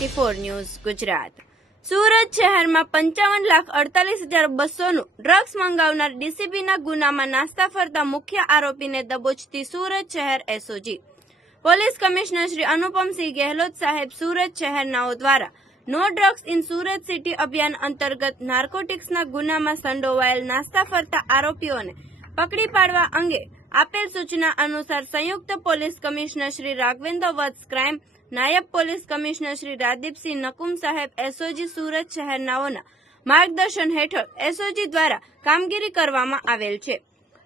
T24 news Gujarat. Surat શહેરમાં 55,48,200 નું drugs મંગાવનાર ડીસીબીના ગુનામાં નાસ્તા ફરતા મુખ્ય આરોપીને દબોચતી સુરત શહેર SOG. Police commissioner Shri Anupamsinh Gehlot સાહેબ સુરત શહેરનાઓ દ્વારા no drugs in Surat city અભિયાન અંતર્ગત નાર્કોટિક્સના ગુનામાં સંડોવાયેલ નાસ્તા ફરતા આરોપીઓને પકડી પાડવા અંગે આપેલ સૂચના અનુસાર સંયુક્ત પોલીસ કમિશનર શ્રી રાઘવેન્દ્ર વત્સ ક્રાઇમ, નાયબ પોલીસ કમિશનર શ્રી રાદીપસિંહ નકુમ સાહેબ એસઓજી સુરત શહેરનાઓના માર્ગદર્શન હેઠળ એસઓજી દ્વારા કામગીરી કરવામાં આવેલ છે.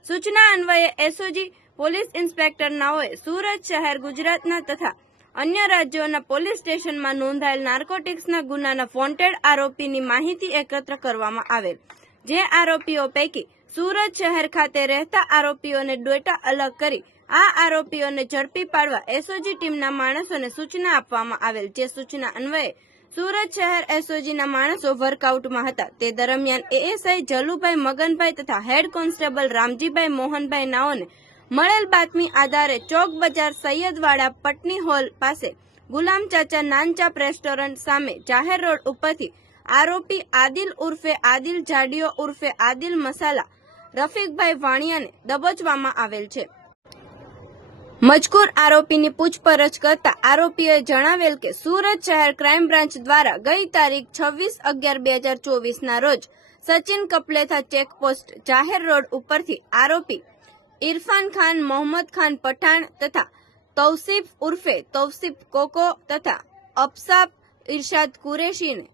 સૂચના અન્વયે એસઓજી પોલીસ ઇન્સ્પેક્ટરનાઓએ સુરત શહેર ગુજરાતના તથા અન્ય રાજ્યોના પોલીસ સ્ટેશનમાં નોંધાયેલ નાર્કોટિક્સના ગુનાના વોન્ટેડ આરોપીની માહિતી એકત્ર કરવામાં આવેલ. જે આરોપીઓ પૈકી સુરત શહેર ખાતે રહેતા આરોપીઓને ડેટા અલગ કરી આ આરોપીઓને ઝડપી પાડવા એસઓજી ટીમના માણસોને સૂચના આપવામાં આવેલ. જે સૂચના અન્વયે સુરત શહેર એસઓજીના માણસો વર્કઆઉટમાં હતા. તે દરમિયાન એએસઆઈ જલુભાઈ મગનભાઈ તથા હેડ કોન્સ્ટેબલ રામજીભાઈ મોહનભાઈ નાઓને મળેલ બાતમી આધારે ચોક બજાર સૈયદવાડા પટની હોલ પાસે ગુલામ ચાચા નાનચાપ રેસ્ટોરન્ટ સામે જાહેર રોડ ઉપરથી આરોપી આદિલ ઉર્ફે આદિલ જાડિયો ઉર્ફે આદિલ મસાલા રફીકભાઈ વાણિયાને દબોચવામાં આવેલ છે. મજકૂર આરોપીની પૂછપરછ કરતા આરોપીઓએ જણાવેલ કે સુરત શહેર ક્રાઇમ બ્રાન્ચ દ્વારા ગઈ તારીખ 26/11/2024 ના રોજ સચિન કપલેથા ચેકપોસ્ટ જાહેર રોડ ઉપરથી આરોપી ઇરફાન ખાન, મોહમ્મદ ખાન પઠાણ તથા તૌસીફ ઉર્ફે તૌસીફ કોકો તથા અફસાબ ઇરશાદ કુરેશીને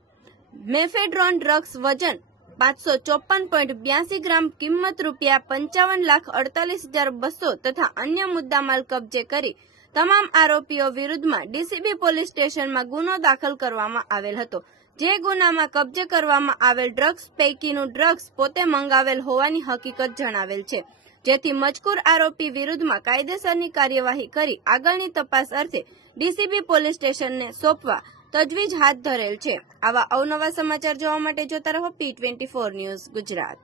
મેફેડ્રોન ડ્રગ્સ વજન 554.82 ગ્રામ કિંમત ₹55,48,200 તથા અન્ય મુદ્દામાલ કબજે કરી તમામ આરોપીઓ વિરુદ્ધમાં ડીસીબી પોલીસ સ્ટેશનમાં ગુનો દાખલ કરવામાં આવેલ હતો. જે ગુનામાં કબજે કરવામાં આવેલ ડ્રગ્સ પૈકીનું ડ્રગ્સ પોતે મંગાવેલ હોવાની હકીકત જણાવેલ છે. જેથી મજકૂર આરોપી વિરુદ્ધમાં કાયદેસરની કાર્યવાહી કરી આગળની તપાસ અર્થે ડીસીબી પોલીસ સ્ટેશનને સોંપવા તજવીજ હાથ ધરેલ છે. આવા અવનવા સમાચાર જોવા માટે જોતા રહો P24 ન્યૂઝ ગુજરાત.